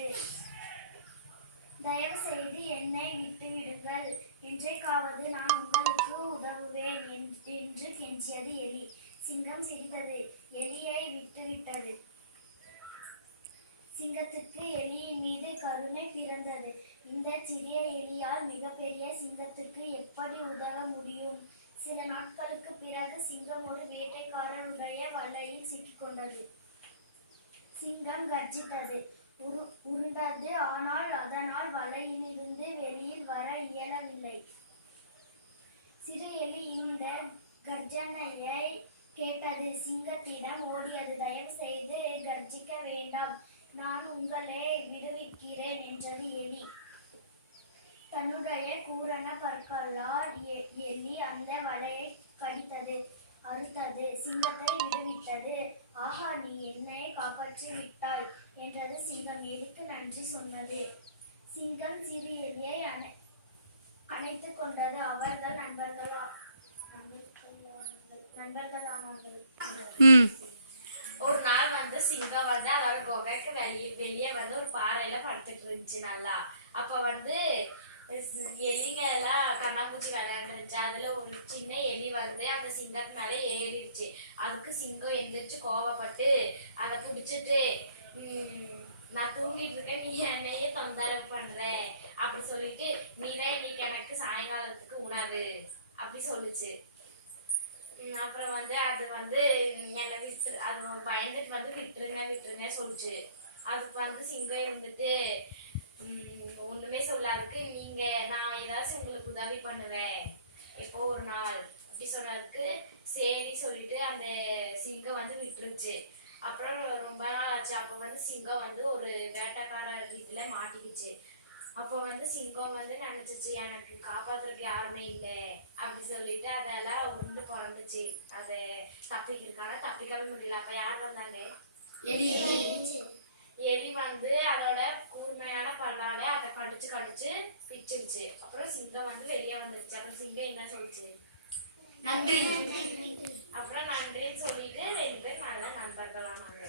சொன்னது. தயவு செய்து என்னை விட்டுவிடுங்கள், இன்றைக்காவது நான் உங்களுக்கு உதவுவேன் என்று கெஞ்சியது எலி. சிங்கம் சிரித்தது, எலியை விட்டுவிட்டது. சிங்கத்துக்கு எலியின் மீது கருணை பிறந்தது. இந்த சிறிய எலியால் மிகப்பெரிய சிங்கத்துக்கு எப்படி உதவ முடியும்? சில நாட்களுக்கு பிறகு சிங்கம் ஒரு வேட்டைக்காரருடைய வலையில் சிக்கிக்கொண்டது. சிங்கம் கர்ஜித்தது, உருண்டது. ஆனால் அதனால் வலையிலிருந்து வெளியில் வர இயலவில்லை. சிறு எலி இந்த கர்ஜனையை கேட்டது. சிங்கத்திடம் ஓடியது. தயவு செய்து கர்ஜிக்க வேண்டாம், நான் உங்களை விடுவிக்கிறேன் என்றது எலி. தன்னுடைய கூரான பற்களால் எலி அந்த வலையை கடித்தது, அறுத்தது, சிங்கத்தை விடுவித்தது. ஆஹா, நீ என்னை காப்பாற்றி விட்டாய் என்றது சிங்கம். எலிக்கு நன்றி சொன்னது. சிங்கம் சிறு எலியை அணைத்துக் கொண்டது. அவர்கள் நண்பர்களானார்கள். ஒரு நாள் சிங்கம் அதோட குகைக்கு வெளியே ஒரு பாறையில படுத்துட்டு இருந்துச்சு நல்லா. அப்ப எலிங்க எல்லாம் கண்ணாம்பூச்சி விளையாண்டுருச்சு. அதுல ஒரு சின்ன எலி அந்த சிங்கத்து மேல ஏறிடுச்சு. அதுக்கு சிங்கம் எந்திரிச்சு கோவப்பட்டு அதை பிடிச்சிட்டு, நான் தூங்கிட்டு இருக்கேன், நீ என்னையே தொந்தரவு பண்ற அப்படி சொல்லிட்டு, நீதான் இன்னைக்கு எனக்கு சாயங்காலத்துக்கு உணவு அப்படி சொல்லுச்சு. அப்புறம் அது என்னை விட்டு, அது பயந்துட்டு விட்டுருங்க சொல்லுச்சு. அதுக்கு சிங்கம் இருந்துட்டு ஒண்ணுமே சொல்லாதுக்கு, நீங்க நான் ஏதாச்சும் உங்களுக்கு உதவி பண்ணுவேன் எப்போ ஒரு நாள் அப்படி சொன்னதுக்கு சரி சொல்லிட்டு அந்த சிங்கம் விட்டுருச்சு. அப்புறம் ரொம்ப நாள் ஆச்சு. அப்ப சிங்கம் ஒரு வேட்டைக்காரர் இதுல மாட்டிக்கிச்சு. அப்போ சிங்கம் நினைச்சிச்சு, எனக்கு காப்பாத்துறதுக்கு யாருமே இல்லை அப்படி சொல்லிட்டு அதெல்லாம் உண்டு பிறந்துச்சு. அதை தப்பிக்கிறதுக்கான தப்பிக்கவே முடியல. அப்ப யார் வந்தாங்க? எலி அதோட கூர்மையான பல்லால அதை கடிச்சு பிச்சிருச்சு. அப்புறம் சிங்கம் வெளியே வந்துருச்சு. அப்புறம் சிங்கம் என்ன சொல்லுச்சு? நன்றி. அப்புறம் நன்றின்னு சொல்லிட்டு 2 பேர் நல்ல நண்பர்களானாங்க.